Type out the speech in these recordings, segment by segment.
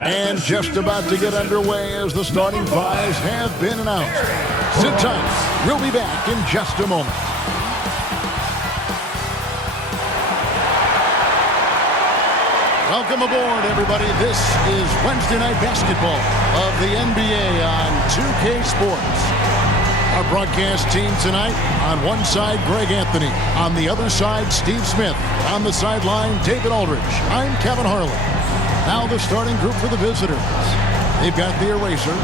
And just about to get underway as the starting fives have been announced. Sit tight. We'll be back in just a moment. Welcome aboard, everybody. This is Wednesday Night Basketball of the NBA on 2K Sports. Our broadcast team tonight, on one side, Greg Anthony. On the other side, Steve Smith. On the sideline, David Aldridge. I'm Kevin Harlan. Now the starting group for the visitors. They've got the eraser.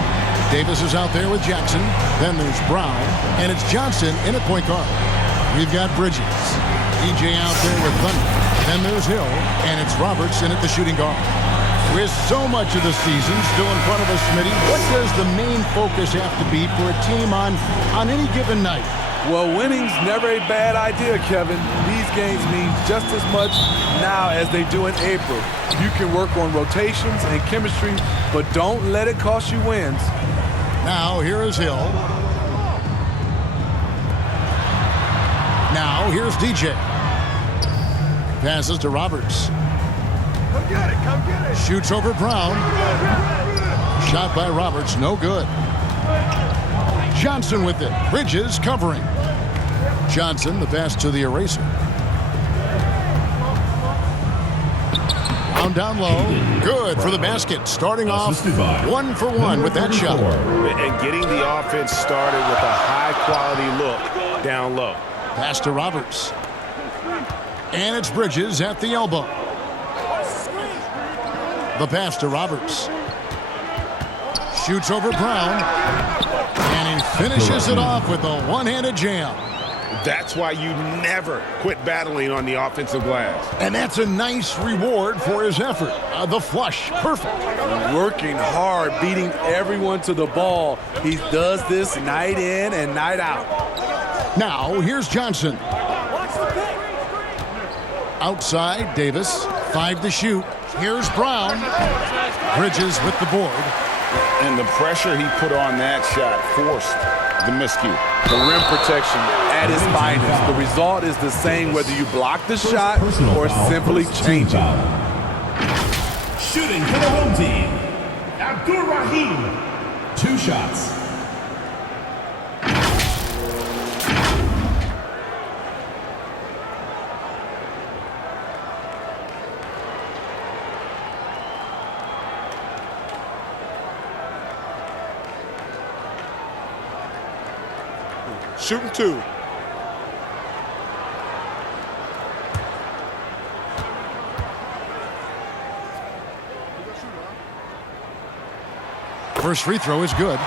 Davis is out there with Jackson. Then there's Brown. And it's Johnson in at point guard. We've got Bridges. EJ out there with Thunder. Then there's Hill. And it's Roberts in at the shooting guard. With so much of the season still in front of us, Smitty, what does the main focus have to be for a team on any given night? Well, winning's never a bad idea, Kevin. These games mean just as much now as they do in April. You can work on rotations and chemistry, but don't let it cost you wins. Now, here is Hill. Now, here's DJ. Passes to Roberts. Come get it, come get it. Shoots over Brown. Shot by Roberts, no good. Johnson with it. Bridges covering. Johnson, the pass to the eraser. Down low. Good for the basket. Starting off 1 for 1 with that shot. And getting the offense started with a high-quality look down low. Pass to Roberts. And it's Bridges at the elbow. The pass to Roberts. Shoots over Brown. And he finishes it off with a one-handed jam. That's why you never quit battling on the offensive glass. And that's a nice reward for his effort. The flush, perfect. Working hard, beating everyone to the ball. He does this night in and night out. Now, here's Johnson. Outside, Davis. 5 to shoot. Here's Brown. Bridges with the board. And the pressure he put on that shot forced the miscue. The rim protection at its finest. The result is the same whether you block the shot or simply change it. Shooting for the home team, Abdur-Rahim. 2 shots. Shooting 2. First free throw is good.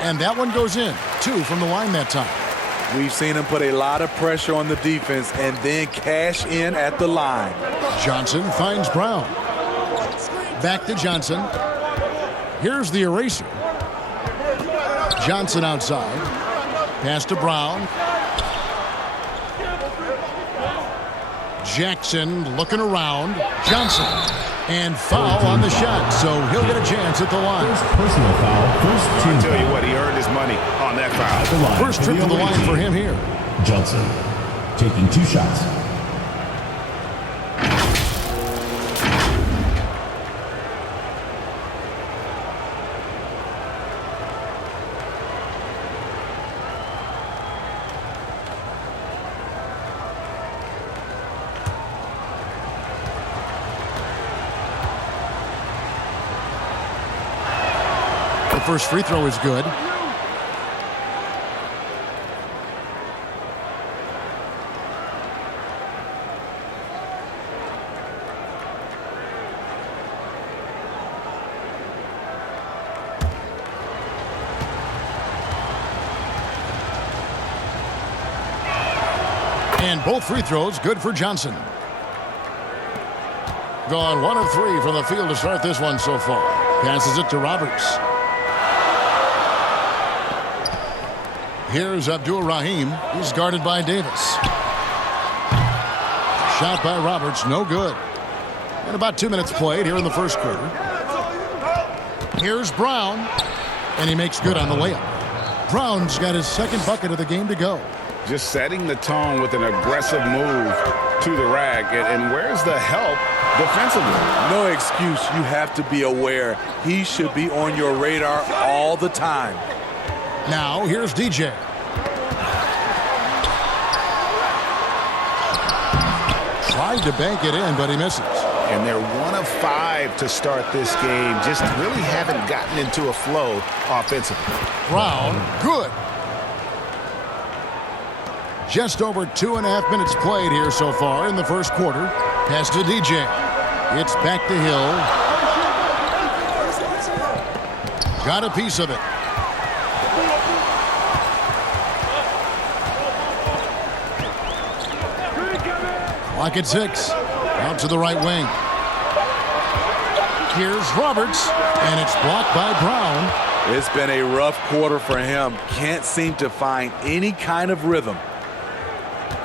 And that one goes in. 2 from the line that time. We've seen him put a lot of pressure on the defense and then cash in at the line. Johnson finds Brown. Back to Johnson. Here's the eraser. Johnson outside. Pass to Brown. Jackson looking around. Johnson. And foul on the shot, so he'll get a chance at the line. First personal foul, first team I tell you foul. what, he earned his money on that foul. First trip to the line for him here. Johnson taking 2 shots. The first free throw is good. And both free throws good for Johnson. Gone 1 of 3 from the field to start this one so far. Passes it to Roberts. Here's Abdur-Rahim. He's guarded by Davis. shot by Roberts, no good. And about 2 minutes played here in the first quarter. Here's Brown, and he makes good on the layup. Brown's got his second bucket of the game to go. Just setting the tone with an aggressive move to the rack. And where's the help defensively? No excuse. You have to be aware. He should be on your radar all the time. Now, here's DJ. Tried to bank it in, but he misses. And they're 1 of 5 to start this game. Just really haven't gotten into a flow offensively. Brown, good. Just over 2.5 minutes played here so far in the first quarter. Pass to DJ. It's back to Hill. Got a piece of it. Clock at 6. Out to the right wing. Here's Roberts, and it's blocked by Brown. It's been a rough quarter for him. Can't seem to find any kind of rhythm.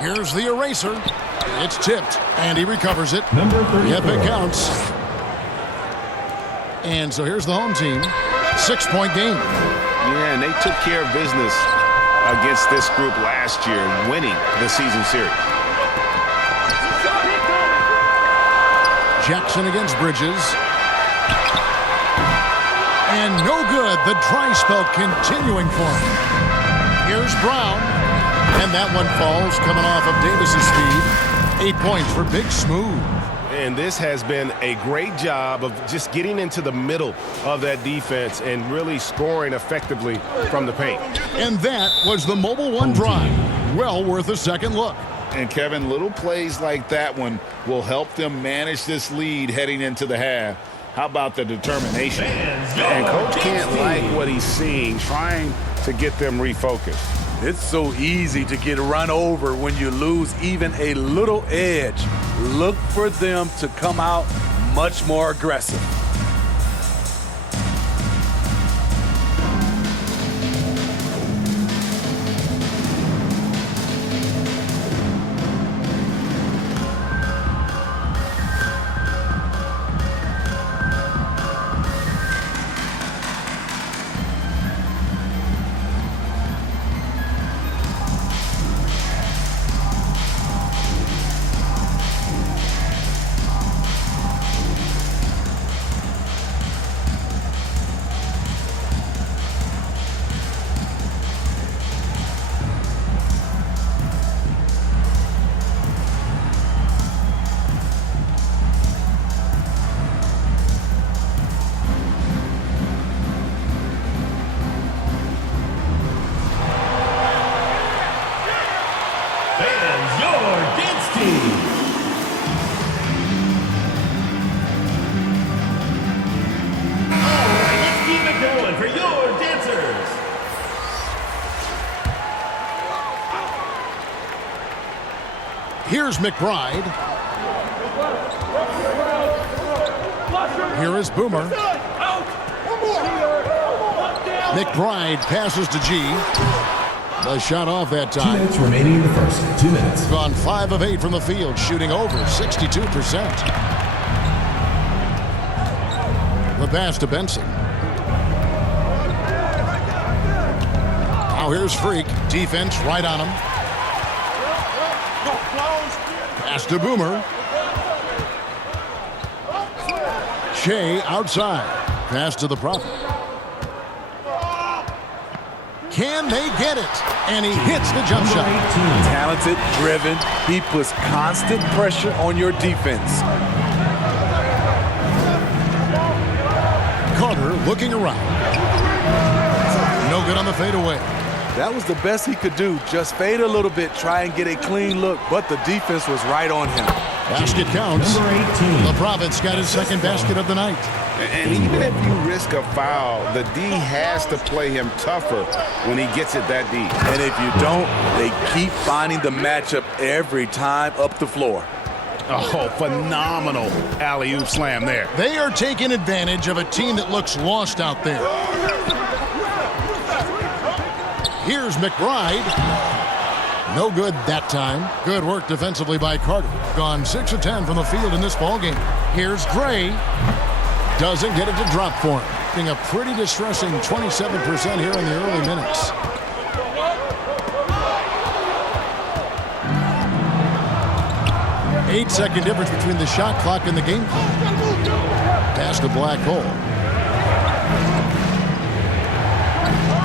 Here's the eraser. It's tipped, and he recovers it. Number 34. Yep, it counts. And so here's the home team. 6-point game. Yeah, and they took care of business against this group last year, winning the season series. Jackson against Bridges. And no good. The dry spell continuing for him. Here's Brown. And that one falls, coming off of Davis's feed. 8 points for Big Smooth. And this has been a great job of just getting into the middle of that defense and really scoring effectively from the paint. And that was the Mobile One drive. Well worth a second look. And Kevin, little plays like that one will help them manage this lead heading into the half. How about the determination? And Coach can't like what he's seeing, trying to get them refocused. It's so easy to get run over when you lose even a little edge. Look for them to come out much more aggressive. Here's McBride. Here is Boomer. McBride passes to G. The shot off that 2 time. minutes remaining in the first. 2 minutes. Gone 5 of 8 from the field, shooting over 62%. The pass to Benson. Now here's Freak. Defense right on him. Pass to Boomer. Shea outside. Pass to the Prophet. Can they get it? And he hits the jump shot. Talented, driven. He puts constant pressure on your defense. Carter looking around. No good on the fadeaway. That was the best he could do. Just fade a little bit, try and get a clean look, but the defense was right on him. Basket counts. Number 18. The Prophet's got his second basket of the night. And even if you risk a foul, the D has to play him tougher when he gets it that deep. And if you don't, they keep finding the matchup every time up the floor. Oh, phenomenal alley-oop slam there. They are taking advantage of a team that looks lost out there. Here's McBride. No good that time. Good work defensively by Carter. Gone 6 of 10 from the field in this ballgame. Here's Gray. Doesn't get it to drop for him. Being a pretty distressing 27% here in the early minutes. Eight-second difference between the shot clock and the game clock. Pass to Black Hole.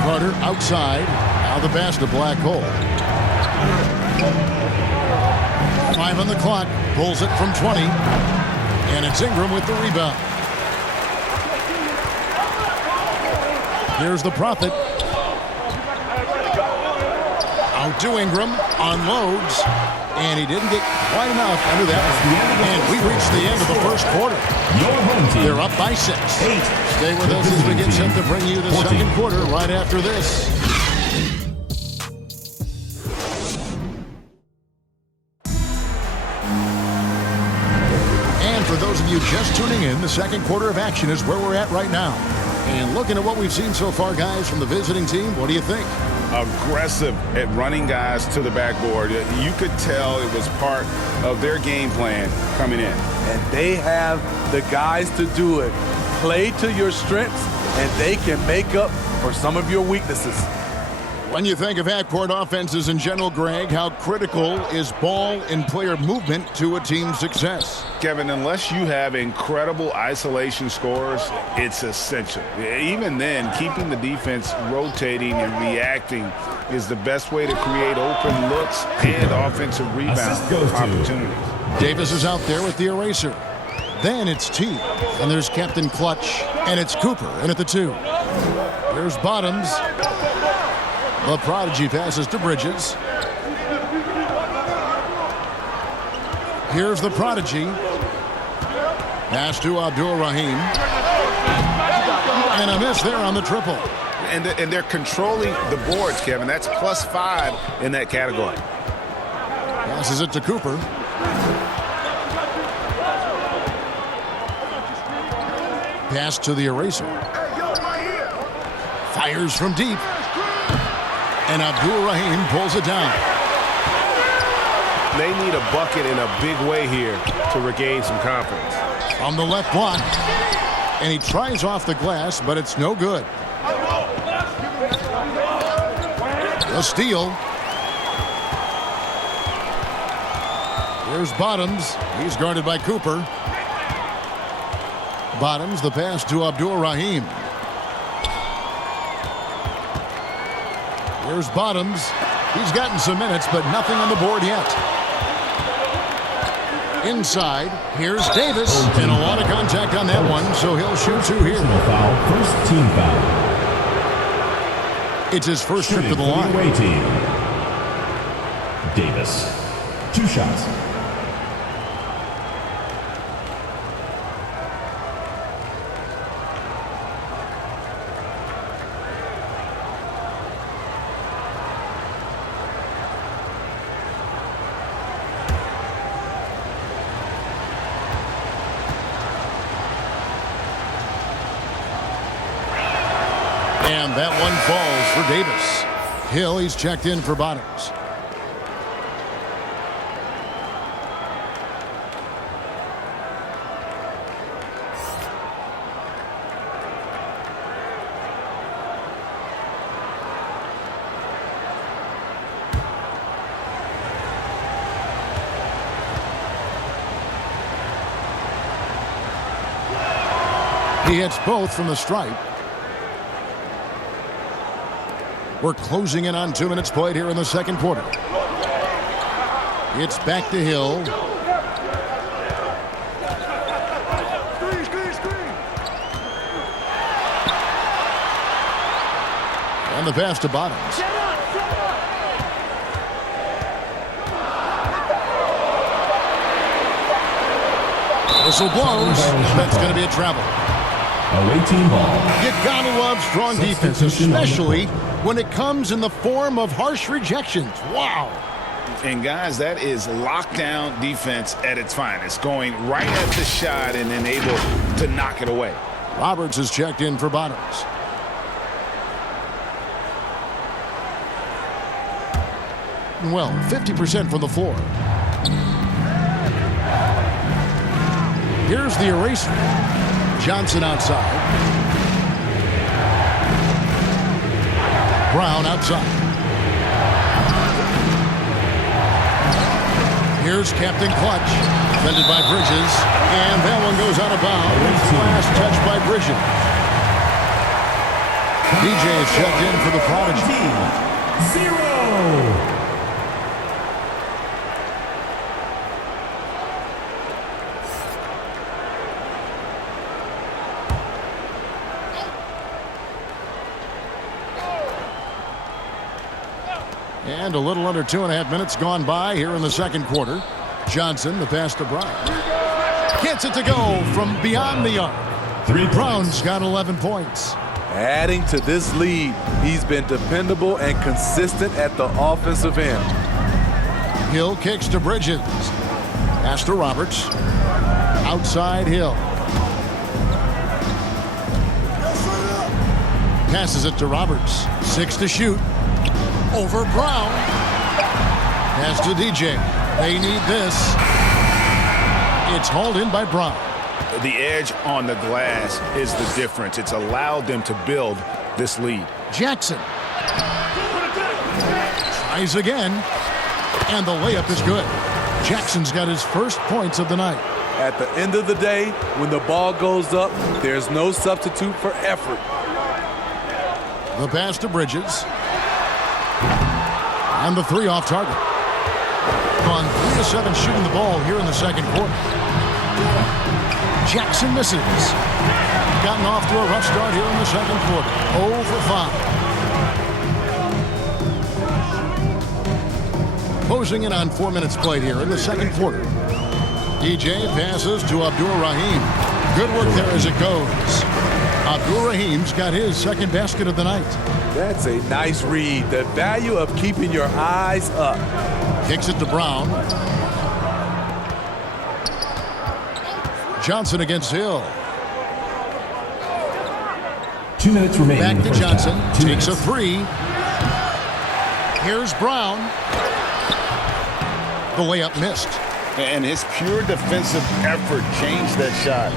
Carter outside. Now the pass to Black Hole. 5 on the clock. Pulls it from 20. And it's Ingram with the rebound. Here's the Prophet. Out to Ingram. Unloads. And he didn't get quite enough under that one. And we reached the end of the first quarter. They're up by 6. Stay with us as we get set to bring you the second quarter right after this. And for those of you just tuning in, the second quarter of action is where we're at right now. And looking at what we've seen so far, guys, from the visiting team, what do you think? Aggressive at running guys to the backboard. You could tell it was part of their game plan coming in. And they have the guys to do it. Play to your strengths, and they can make up for some of your weaknesses. When you think of half-court offenses in general, Greg, how critical is ball and player movement to a team's success? Kevin, unless you have incredible isolation scores, it's essential. Even then, keeping the defense rotating and reacting is the best way to create open looks and offensive rebound opportunities. Davis is out there with the eraser. Then it's T, and there's Captain Clutch, and it's Cooper in at the 2. Here's Bottoms. The Prodigy passes to Bridges. Here's the Prodigy. Pass to Abdul-Rahim. And a miss there on the triple. And they're controlling the boards, Kevin. That's +5 in that category. Passes it to Cooper. Pass to the eraser. Fires from deep. And Abdul-Rahim pulls it down. They need a bucket in a big way here to regain some confidence. On the left block. And he tries off the glass, but it's no good. A steal. Here's Bottoms. He's guarded by Cooper. Bottoms, the pass to Abdul-Rahim. Here's Bottoms. He's gotten some minutes, but nothing on the board yet. Inside, here's Davis, and a lot of contact on that one, so he'll shoot 2 here. First team foul. It's his first trip to the line. Away team. Davis. 2 shots. And that one falls for Davis. Hill, he's checked in for Bottoms. He hits both from the stripe. We're closing in on 2 minutes played here in the second quarter. It's back to Hill. And the pass to Bottoms. Whistle blows. That's going to be a travel. Away team ball. You gotta love strong defense, especially when it comes in the form of harsh rejections. Wow. And guys, that is lockdown defense at its finest, going right at the shot and then able to knock it away. Roberts is checked in for shooting well, 50% from the floor. Here's the eraser. Johnson outside. Brown outside. Here's Captain Clutch, defended by Bridges, and that one goes out of bounds. Last touch by Bridges. DJ is checked in for the Prodigy. 0. And a little under 2.5 minutes gone by here in the second quarter. Johnson, the pass to Brown. Gets it to go from beyond the arc. 3 Brown's got 11 points. Adding to this lead, he's been dependable and consistent at the offensive end. Hill kicks to Bridges. Pass to Roberts. Outside Hill. Passes it to Roberts. 6 to shoot. Over Brown. Pass to DJ. They need this. It's hauled in by Brown. The edge on the glass is the difference. It's allowed them to build this lead. Jackson. Tries again. And the layup is good. Jackson's got his first points of the night. At the end of the day, when the ball goes up, there's no substitute for effort. The pass to Bridges. And the 3 off target. Gone 3 of 7 shooting the ball here in the second quarter. Jackson misses. Gotten off to a rough start here in the second quarter. 0 for 5. Closing in on 4 minutes played here in the second quarter. DJ passes to Abdur-Rahim. Good work there as it goes. Abdur-Rahim's got his second basket of the night. That's a nice read. The value of keeping your eyes up. Kicks it to Brown. Johnson against Hill. 2 minutes remaining. Back to Johnson. Half. Takes a 3. Here's Brown. The layup missed. And his pure defensive effort changed that shot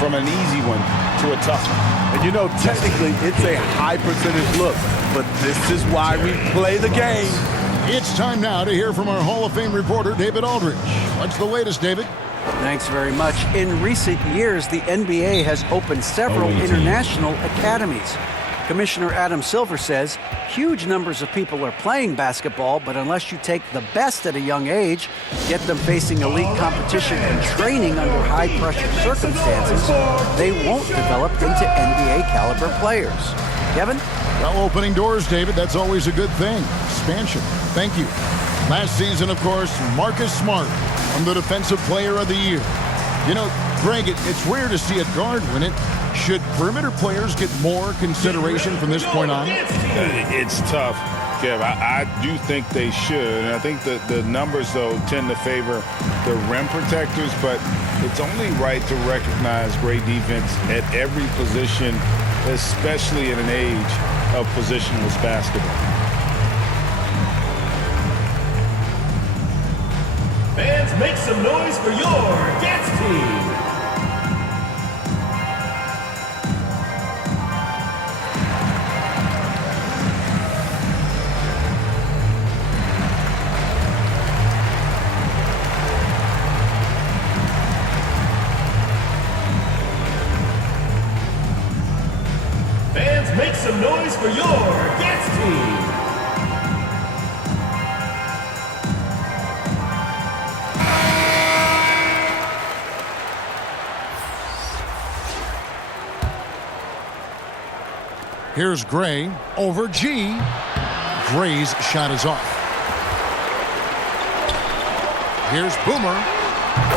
from an easy one to a tough one. And you know, technically, it's a high percentage look, but this is why we play the game. It's time now to hear from our Hall of Fame reporter, David Aldridge. What's the latest, David? Thanks very much. In recent years, the NBA has opened several international academies. Commissioner Adam Silver says huge numbers of people are playing basketball, but unless you take the best at a young age, get them facing elite competition and training under high-pressure circumstances, they won't develop into NBA-caliber players. Kevin? Well, opening doors, David, that's always a good thing. Expansion. Thank you. Last season, of course, Marcus Smart won the Defensive Player of the Year. You know, Greg, it's rare to see a guard win it. Should perimeter players get more consideration from this point on? It's tough, Kev. I do think they should. And I think that the numbers, though, tend to favor the rim protectors. But it's only right to recognize great defense at every position, especially in an age of positionless basketball. Fans, make some noise for your Gats team. Fans, make some noise for your Gats team. Here's Gray over G. Gray's shot is off. Here's Boomer.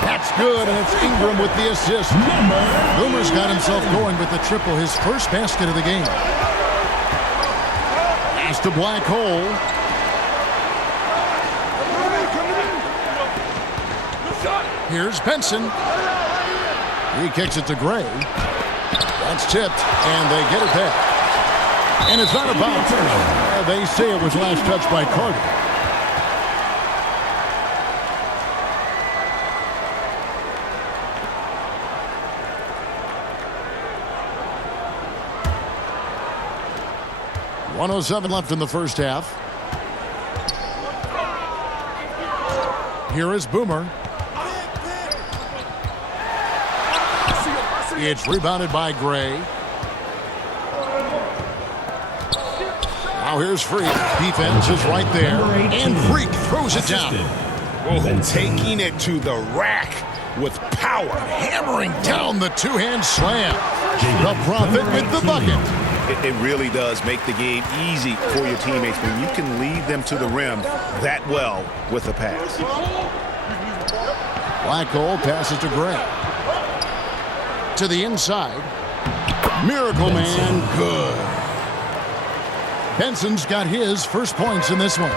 That's good, and it's Ingram with the assist. Boomer's got himself going with the triple, his first basket of the game. Pass to Black Hole. Here's Benson. He kicks it to Gray. That's tipped, and they get it back. And it's not about they say it was last touched by Carter. 1:07 left in the first half. Here is Boomer. It's rebounded by Gray. Now here's Freak. Defense is right there. And Freak throws it down. Oh, taking it to the rack with power. Hammering down the two-hand slam. The Prophet with the bucket. It really does make the game easy for your teammates when you can lead them to the rim that well with a pass. Blackhole passes to Gray. To the inside. Miracle Man, good. Benson's got his first points in this one.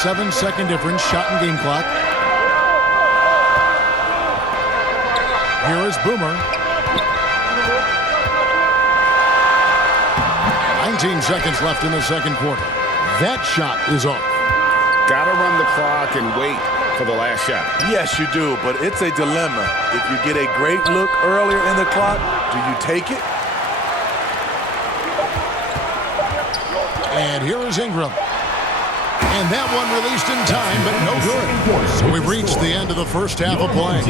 7-second difference, shot and game clock. Here is Boomer. 19 seconds left in the second quarter. That shot is off. Got to run the clock and wait for the last shot. Yes, you do, but it's a dilemma. If you get a great look earlier in the clock, do you take it? And here is Ingram. And that one released in time, but no good. So we've reached the end of the first half of play.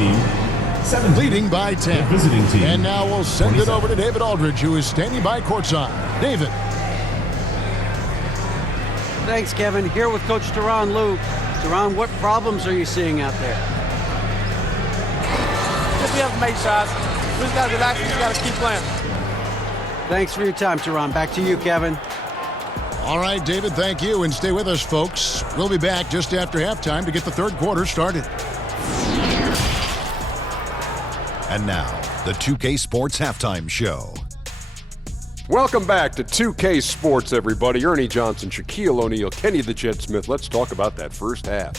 Leading by 10. And now we'll send it over to David Aldridge, who is standing by courtside. David. Thanks, Kevin. Here with Coach Tyronn Lue. Tyronn, what problems are you seeing out there? Just we have to make shots. We just got to relax and just got to keep playing. Thanks for your time, Tyronn. Back to you, Kevin. All right, David, thank you. And stay with us, folks. We'll be back just after halftime to get the third quarter started. And now, the 2K Sports Halftime Show. Welcome back to 2K Sports, everybody. Ernie Johnson, Shaquille O'Neal, Kenny the Jet Smith. Let's talk about that first half.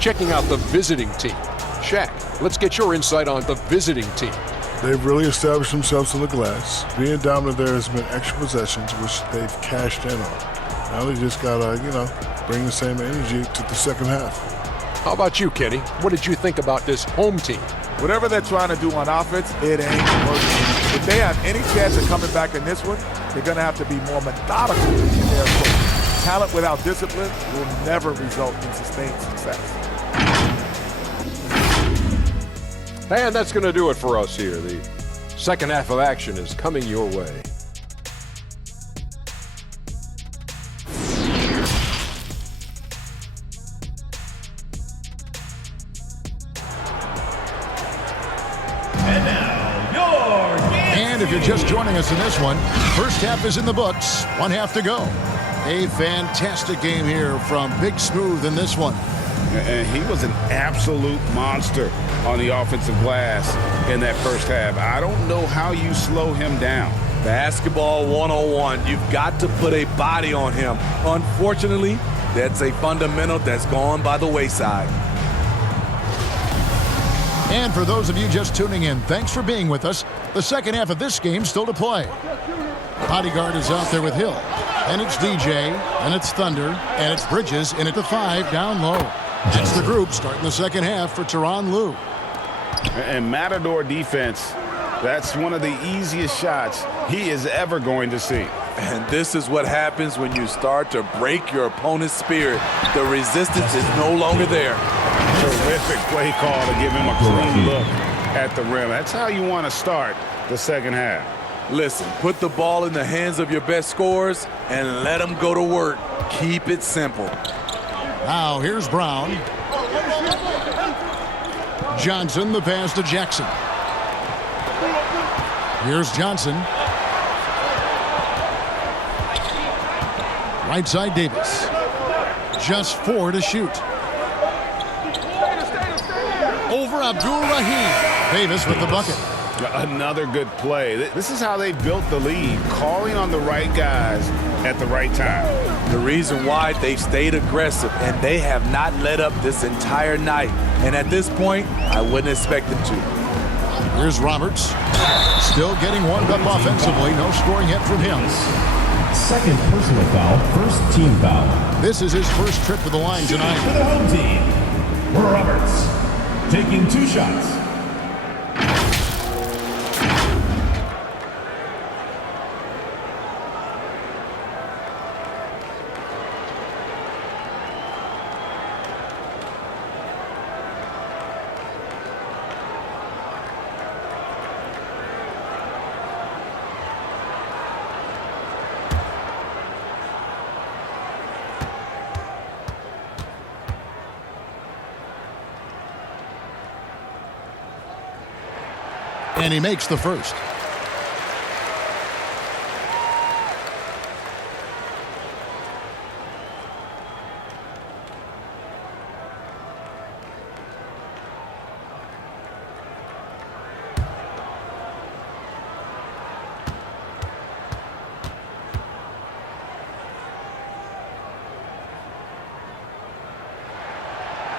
Checking out the visiting team. Shaq, let's get your insight on the visiting team. They've really established themselves on the glass. Being dominant there has been extra possessions, which they've cashed in on. Now they just got to, bring the same energy to the second half. How about you, Kenny? What did you think about this home team? Whatever they're trying to do on offense, it ain't working. If they have any chance of coming back in this one, they're going to have to be more methodical in their approach. Talent without discipline will never result in sustained success. And that's going to do it for us here. The second half of action is coming your way. And if you're just joining us in this one, first half is in the books, one half to go. A fantastic game here from Big Smooth in this one. And he was an absolute monster on the offensive glass in that first half. I don't know how you slow him down. Basketball 101. You've got to put a body on him. Unfortunately, that's a fundamental that's gone by the wayside. And for those of you just tuning in, thanks for being with us. The second half of this game still to play. Bodyguard is out there with Hill. And it's DJ, and it's Thunder, and it's Bridges, and it's the 5 down low. That's the group starting the second half for Tyronn Lue. And Matador defense, that's one of the easiest shots he is ever going to see. And this is what happens when you start to break your opponent's spirit. The resistance is no longer there. Terrific play call to give him a clean look at the rim. That's how you want to start the second half. Listen, put the ball in the hands of your best scorers and let them go to work. Keep it simple. Now here's Brown. Johnson, the pass to Jackson. Here's Johnson. Right side Davis. Just 4 to shoot. Over Abdul-Rahim. Davis with the bucket. Another good play. This is how they built the lead, calling on the right guys at the right time. The reason why they've stayed aggressive and they have not let up this entire night. And at this point, I wouldn't expect them to. Here's Roberts. Still getting warmed up offensively. No scoring yet from him. Second personal foul, first team foul. This is his first trip to the line tonight. For the home team, Roberts taking 2 shots. And he makes the first.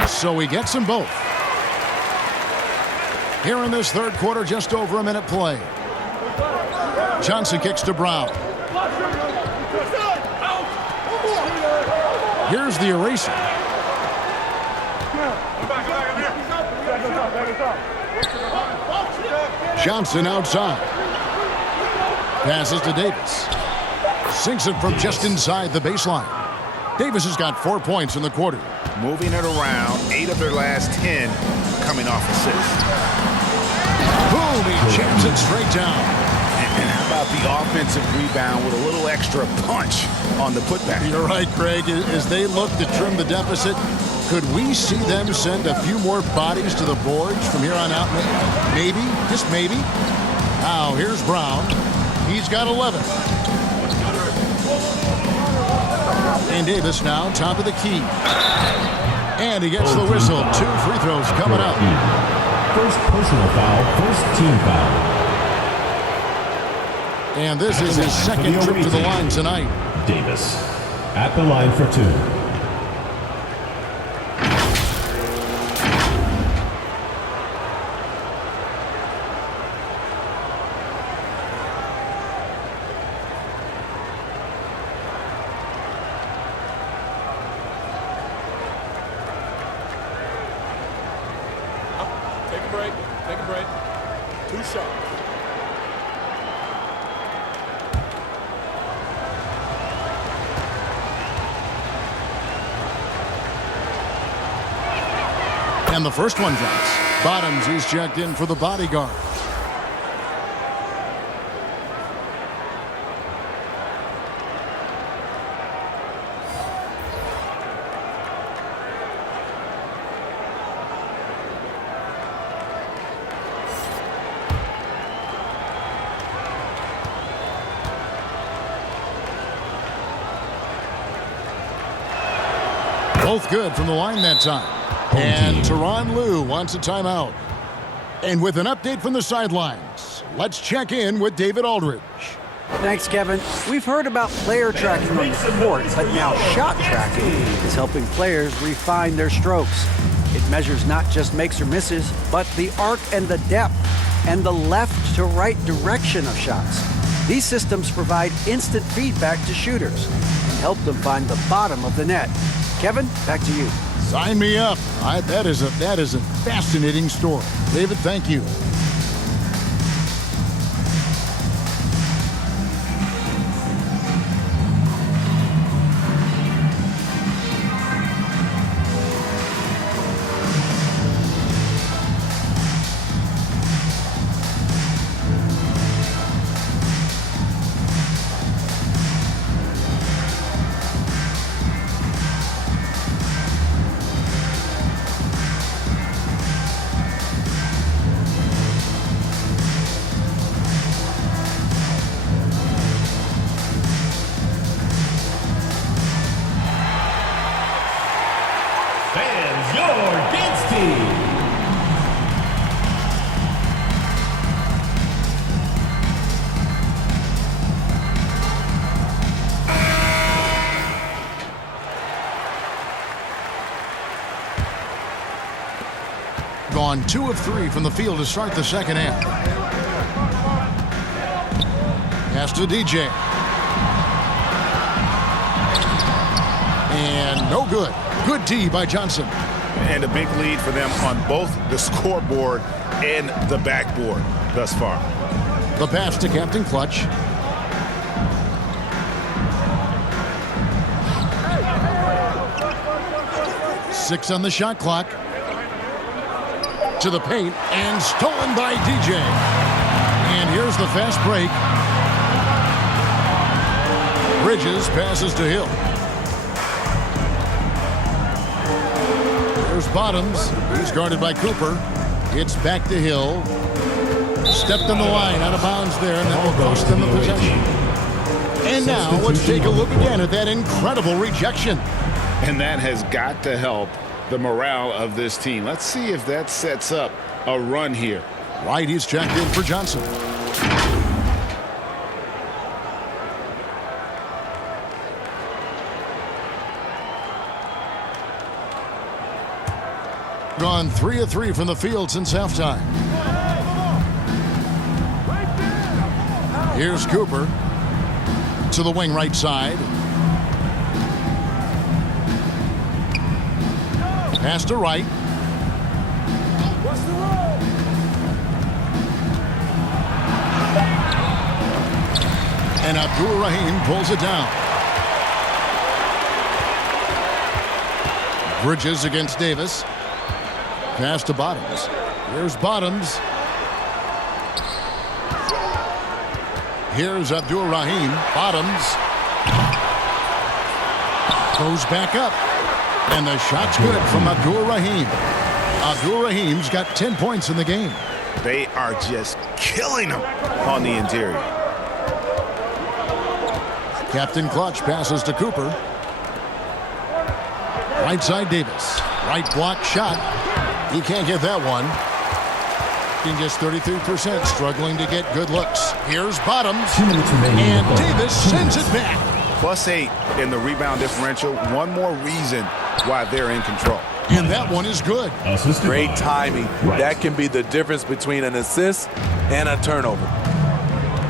So he gets them both. Here in this third quarter, just over a minute play. Johnson kicks to Brown. Here's the eraser. Johnson outside. Passes to Davis. Sinks it from just inside the baseline. Davis has got 4 points in the quarter. Moving it around, 8 of their last 10 coming off assists. Boom, he jams it straight down. And how about the offensive rebound with a little extra punch on the putback? You're right, Craig. As they look to trim the deficit, could we see them send a few more bodies to the boards from here on out? Maybe, just maybe. Now, here's Brown. He's got 11. And Davis now top of the key. And he gets the whistle. 2 free throws coming up. First personal foul, first team foul. And this is his second trip to the line tonight. Davis at the line for 2. Take a break. 2 shots. And the first one drops. Bottoms, he's checked in for the bodyguard. Both good from the line that time. And Tyronn Lue wants a timeout. And with an update from the sidelines, let's check in with David Aldridge. Thanks, Kevin. We've heard about player tracking on the court, but now shot tracking is helping players refine their strokes. It measures not just makes or misses, but the arc and the depth and the left to right direction of shots. These systems provide instant feedback to shooters and help them find the bottom of the net. Kevin, back to you. Sign me up. That is a fascinating story. David, thank you. Fans, your Gates team. Gone 2 of 3 from the field to start the second half. Pass to DJ. And no good. Good D by Johnson. And a big lead for them on both the scoreboard and the backboard thus far. The pass to Captain Clutch. Six on the shot clock. To the paint and stolen by DJ. And here's the fast break. Bridges passes to Hill. There's Bottoms. He's guarded by Cooper. It's back to Hill. Stepped on the line, out of bounds there, and that will cost them the possession. And now let's take a look again at that incredible rejection. And that has got to help the morale of this team. Let's see if that sets up a run here. Right, he's checked in for Johnson. Gone 3 of 3 from the field since halftime. Here's Cooper to the wing right side. Pass to right. And Abdul-Rahim pulls it down. Bridges against Davis. Pass to Bottoms. Here's Bottoms. Here's Abdul-Rahim. Bottoms. Goes back up. And the shot's good from Abdul-Rahim. Abdul-Rahim's got 10 points in the game. They are just killing them on the interior. Captain Clutch passes to Cooper. Right side Davis. Right block shot. He can't get that one. In just 33%, struggling to get good looks. Here's Bottoms. And Davis sends it back. +8 in the rebound differential. One more reason why they're in control. And that one is good. Great timing. That can be the difference between an assist and a turnover.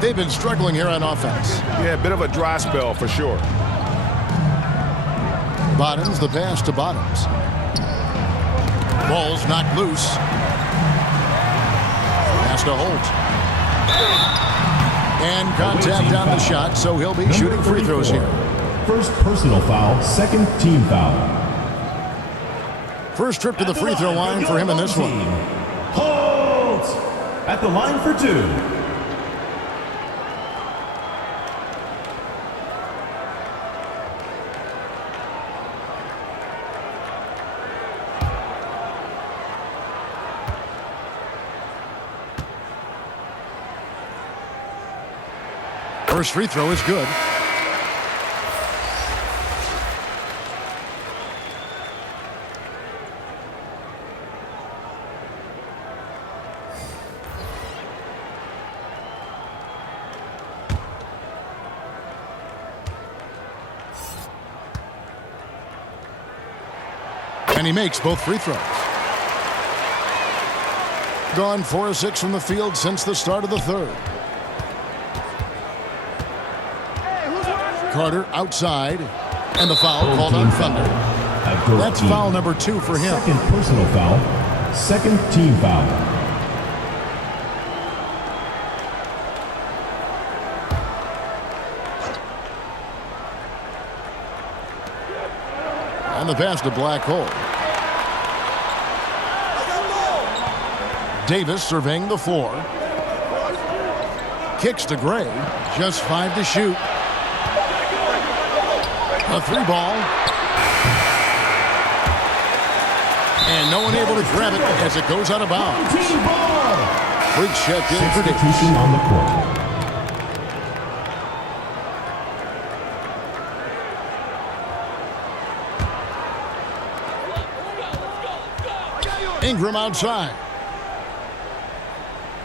They've been struggling here on offense. Yeah, a bit of a dry spell for sure. Bottoms, the pass to Bottoms. Ball's knocked loose. Pass to Holt. And contact on the shot, so he'll be shooting free throws here. First personal foul, second team foul. First trip to the free throw line for him in this one. Holt at the line for 2. First free throw is good. And he makes both free throws. Gone 4 of 6 from the field since the start of the third. Carter outside, and the foul called on Thunder. That's foul number 2 for him. Second personal foul, second team foul. And the pass to Black Hole. Davis surveying the floor. Kicks to Gray. Just 5 to shoot. A 3-ball. And no one able to grab it as it goes out of bounds. Freaks checked in for Davis. On the court. Ingram outside.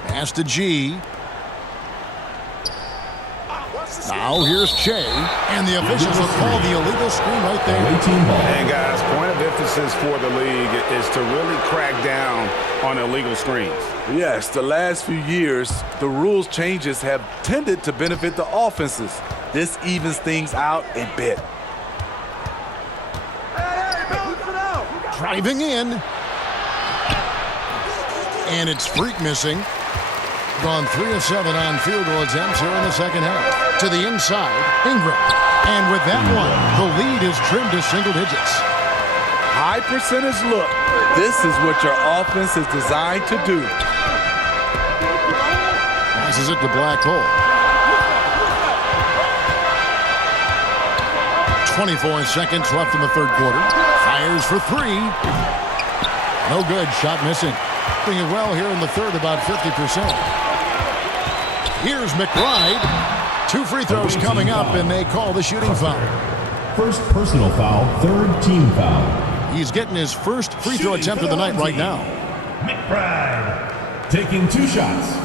Pass to G. Now here's Che, and the officials will call the illegal screen right there. And guys, point of emphasis for the league is to really crack down on illegal screens. Yes, the last few years, the rules changes have tended to benefit the offenses. This evens things out a bit. Driving in. And it's Freak missing. Gone 3 of 7 on field goal attempts here in the second half. To the inside, Ingram. And with that one, the lead is trimmed to single digits. High percentage look. This is what your offense is designed to do. Passes it to Black Hole. 24 seconds left in the third quarter. Fires for 3. No good. Shot missing. Doing it well here in the third, about 50%. Here's McBride. 2 free throws coming up, and they call the shooting foul. First personal foul, third team foul. He's getting his first free throw attempt of the night right now. McBride taking 2 shots.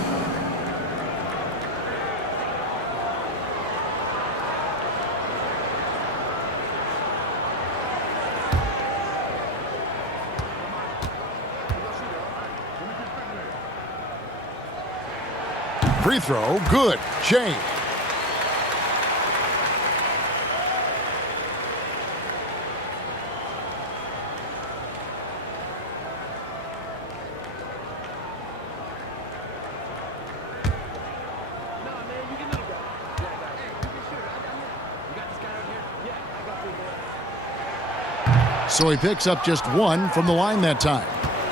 Free throw, good. Shea. So he picks up just 1 from the line that time.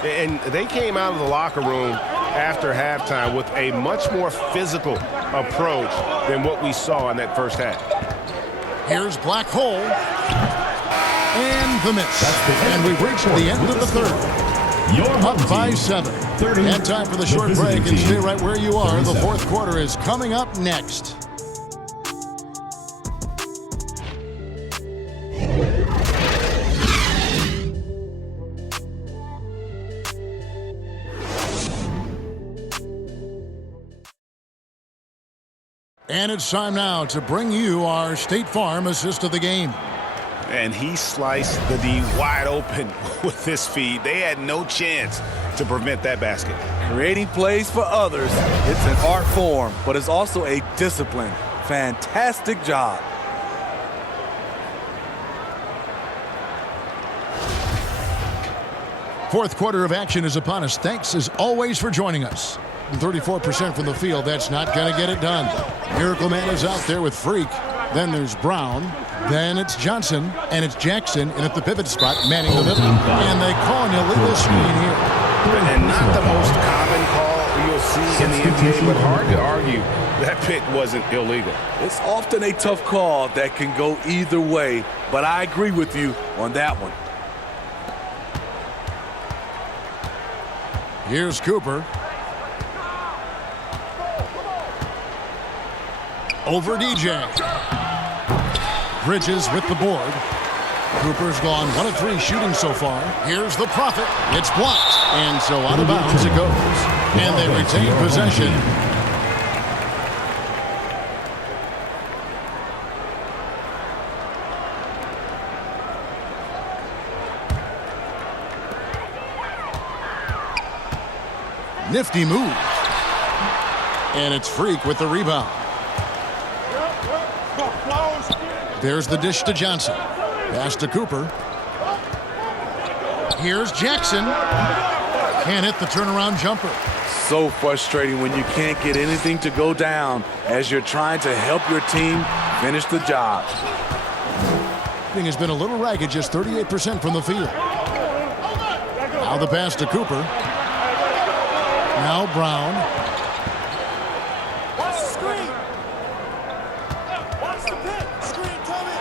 And they came out of the locker room after halftime with a much more physical approach than what we saw in that first half. Here's Black Hole. And the miss. And we've reached the end of the third. Up by 7. And time for the short break, and stay right where you are. The fourth quarter is coming up next. And it's time now to bring you our State Farm assist of the game. And he sliced the D wide open with this feed. They had no chance to prevent that basket. Creating plays for others, it's an art form, but it's also a discipline. Fantastic job. Fourth quarter of action is upon us. Thanks as always for joining us. 34% from the field, that's not going to get it done. Miracle Man is out there with Freak. Then there's Brown. Then it's Johnson. And it's Jackson. And at the pivot spot, manning the middle. And they call an illegal screen here. And not the most common call you'll see in the NBA, but hard to argue that pick wasn't illegal. It's often a tough call that can go either way, but I agree with you on that one. Here's Cooper. Over DJ. Bridges with the board. Cooper's gone 1 of 3 shooting so far. Here's the Prophet. It's blocked. And so out of bounds it goes. And they retain possession. Nifty move. And it's Freak with the rebound. There's the dish to Johnson. Pass to Cooper. Here's Jackson. Can't hit the turnaround jumper. So frustrating when you can't get anything to go down as you're trying to help your team finish the job. Thing has been a little ragged, just 38% from the field. Now the pass to Cooper. Now Brown. Watch the screen. Watch the pit. Screen coming.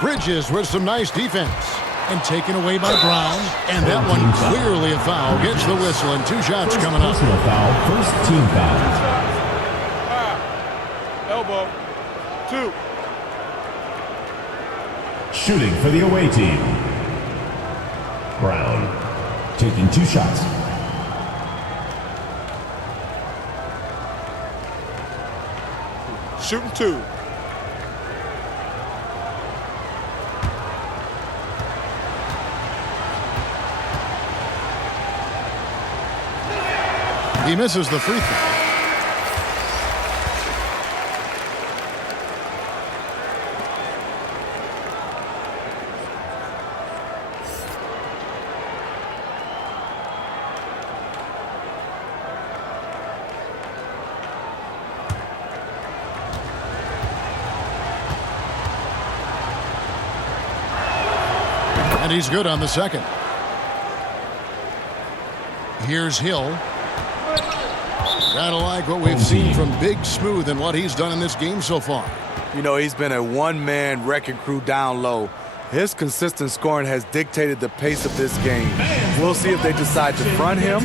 Bridges with some nice defense. And taken away by Brown. And that one clearly a foul. Gets the whistle and 2 shots coming up. Personal foul, first team foul. Elbow. 2. Shooting for the away team. Brown taking 2 shots. Shooting 2. He misses the free throw. And he's good on the second. Here's Hill. Gotta like what we've seen from Big Smooth and what he's done in this game so far. You know, he's been a one-man wrecking crew down low. His consistent scoring has dictated the pace of this game. We'll see if they decide to front him,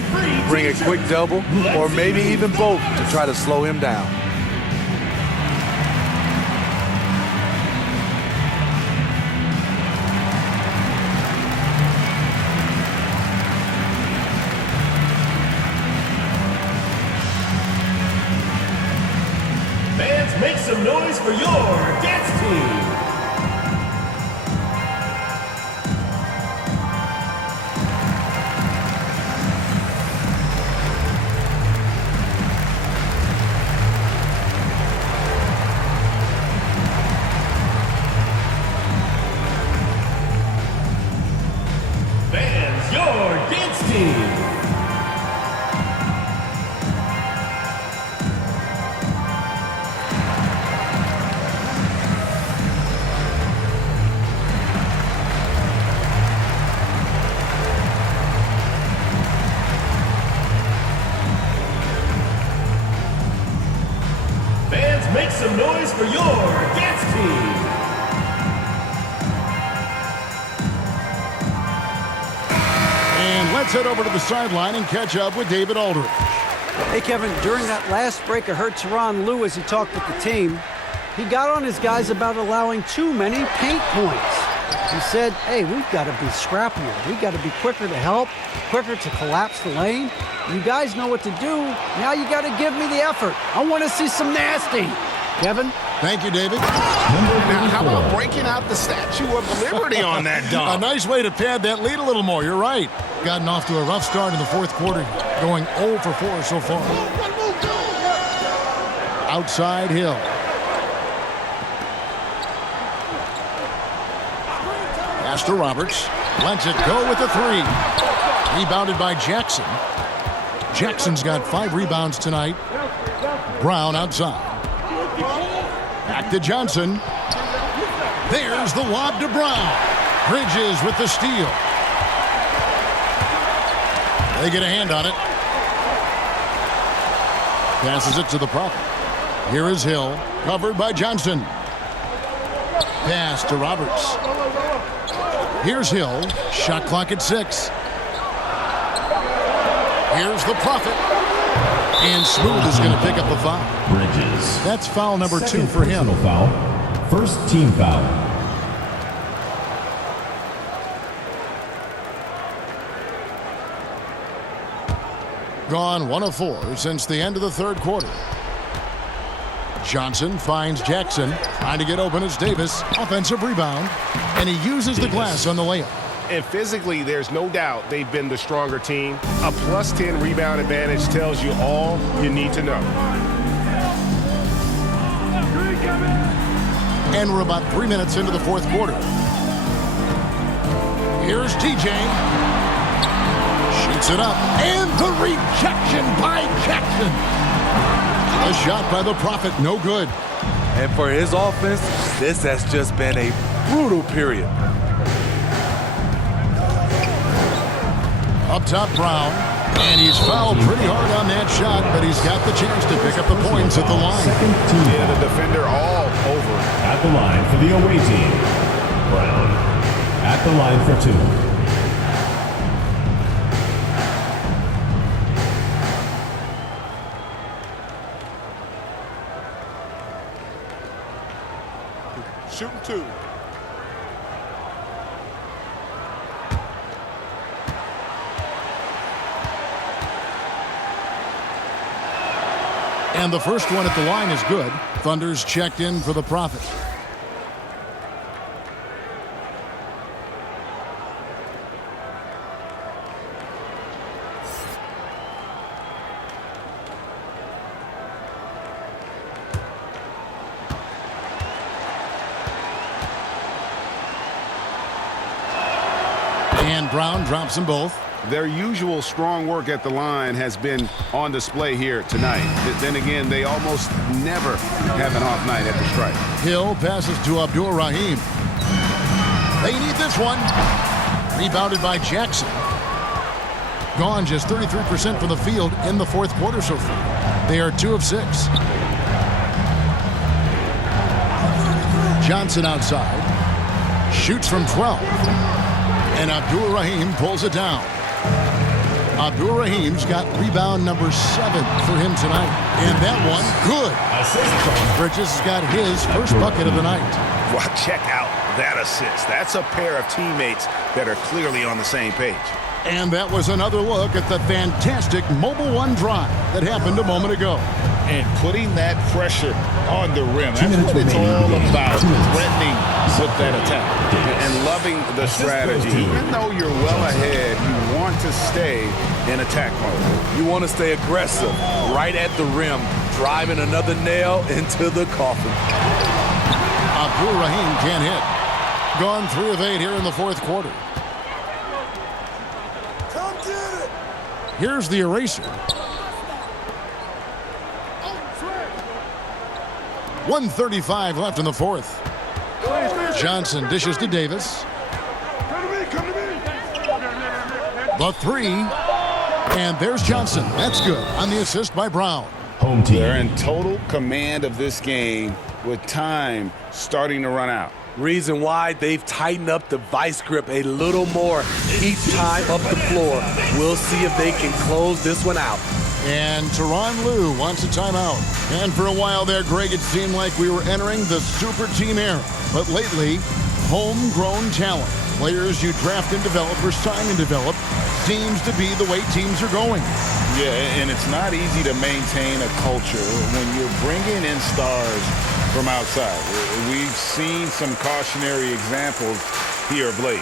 bring a quick double, or maybe even both to try to slow him down. Fans, make some noise for your dance team. Fans, your dance team. Fans, make some noise for your dance team. And let's head over to the sideline and catch up with David Aldridge. Hey, Kevin, during that last break, I heard Tyronn Lue as he talked with the team. He got on his guys about allowing too many paint points. He said, hey, we've got to be scrappier. We've got to be quicker to help, quicker to collapse the lane. You guys know what to do. Now you got to give me the effort. I want to see some nasty. Kevin? Thank you, David. Now, how about breaking out the Statue of Liberty on that dunk? A nice way to pad that lead a little more. You're right. Gotten off to a rough start in the fourth quarter, going 0 for 4 so far. Outside Hill. Pass to Roberts. Lets it go with the three. Rebounded by Jackson. Jackson's got 5 rebounds tonight. Brown outside. Back to Johnson. There's the lob to Brown. Bridges with the steal. They get a hand on it. Passes it to the Prophet. Here is Hill, covered by Johnson. Pass to Roberts. Here's Hill. Shot clock at 6. Here's the Prophet. And Smooth is going to pick up the foul. Bridges. That's foul number 2 Second for him. personal foul. First team foul. Gone 1 of 4 since the end of the third quarter. Johnson finds Jackson. Trying to get open as Davis. Offensive rebound. And he uses the glass on the layup. And physically, there's no doubt they've been the stronger team. A plus 10 rebound advantage tells you all you need to know. And we're about 3 minutes into the fourth quarter. Here's TJ. Shoots it up. And the rejection by Jackson. A shot by the Prophet. No good. And for his offense, this has just been a brutal period. Up top, Brown. And he's fouled pretty hard on that shot, but he's got the chance to pick up the points at the line. Second team Yeah, the defender all over. at the line for the away team. Brown at the line for 2. Shooting 2. And the first one at the line is good. Thunder's checked in for the Prophet. And Brown drops them both. Their usual strong work at the line has been on display here tonight. Then again, they almost never have an off night at the stripe. Hill passes to Abdul Rahim. They need this one. Rebounded by Jackson. Gone just 33% from the field in the fourth quarter so far. They are 2 of 6. Johnson outside. Shoots from 12. And Abdur-Rahim pulls it down. Abdur-Rahim's got rebound number 7 for him tonight. And that one, good. Bridges has got his first bucket of the night. Well, check out that assist. That's a pair of teammates that are clearly on the same page. And that was another look at the fantastic Mobile One drive that happened a moment ago. And putting that pressure on the rim. That's what it's all about, threatening with that attack. And loving the strategy. Even though you're well ahead, you want to stay in attack mode. You want to stay aggressive, right at the rim, driving another nail into the coffin. Abdur-Rahim can't hit. Gone 3 of 8 here in the fourth quarter. Come get it. Here's the eraser. 1:35 left in the fourth. Johnson dishes to Davis. Come to me. The 3. And there's Johnson. That's good on the assist by Brown. Home team. They're in total command of this game with time starting to run out. Reason why they've tightened up the vice grip a little more each time up the floor. We'll see if they can close this one out. And Tyronn Lue wants a timeout. And for a while there, Greg, it seemed like we were entering the super team era. But lately, homegrown talent, players you draft and develop or sign and develop, seems to be the way teams are going. Yeah, and it's not easy to maintain a culture when you're bringing in stars from outside. We've seen some cautionary examples here of late.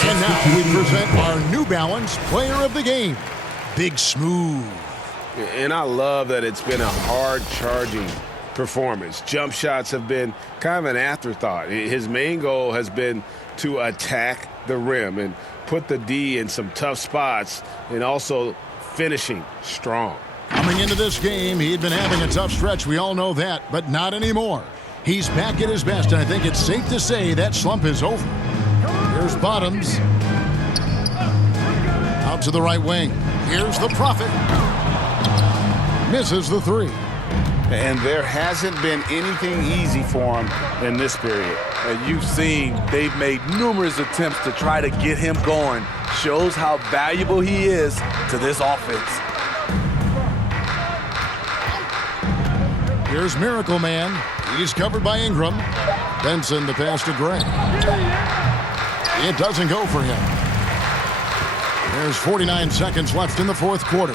And now we present our New Balance Player of the Game, Big Smooth. And I love that it's been a hard-charging performance. Jump shots have been kind of an afterthought. His main goal has been to attack the rim and put the D in some tough spots and also finishing strong. Coming into this game, he'd been having a tough stretch. We all know that, but not anymore. He's back at his best, and I think it's safe to say that slump is over. Here's Bottoms. Out to the right wing. Here's the Prophet. Misses the 3. And there hasn't been anything easy for him in this period. And you've seen they've made numerous attempts to try to get him going. Shows how valuable he is to this offense. Here's Miracle Man. He's covered by Ingram. Benson the pass to Gray. It doesn't go for him. There's 49 seconds left in the fourth quarter.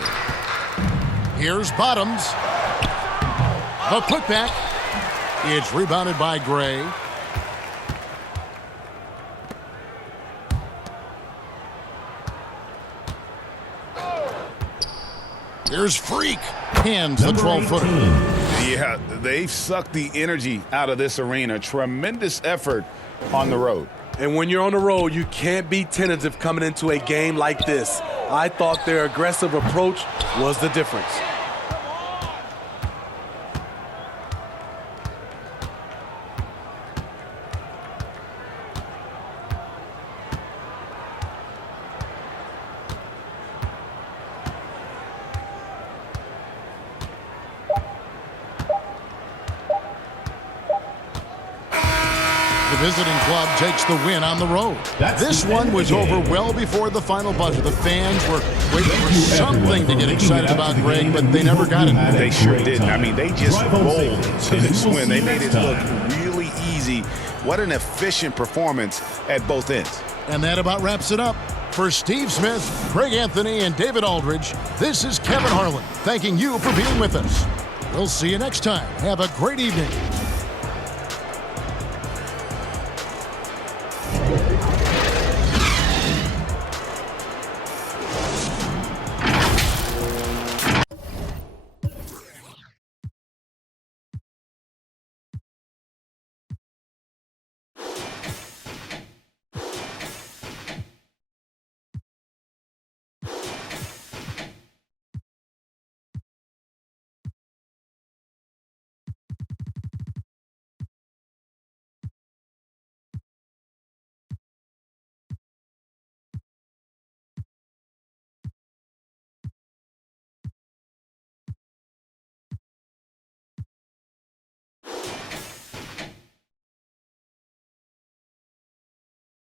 Here's Bottoms. The putback. It's rebounded by Gray. Here's Freak. Hands the 12-footer. Yeah, they've sucked the energy out of this arena. Tremendous effort on the road. And when you're on the road, you can't be tentative coming into a game like this. I thought their aggressive approach was the difference. The visiting club takes the win on the road. This one was over well before the final buzzer. The fans were waiting for something to get excited about, Greg, but they never got it. They sure didn't. I mean, they just rolled to this win. They made it look really easy. What an efficient performance at both ends. And that about wraps it up. For Steve Smith, Greg Anthony, and David Aldridge, this is Kevin Harlan thanking you for being with us. We'll see you next time. Have a great evening.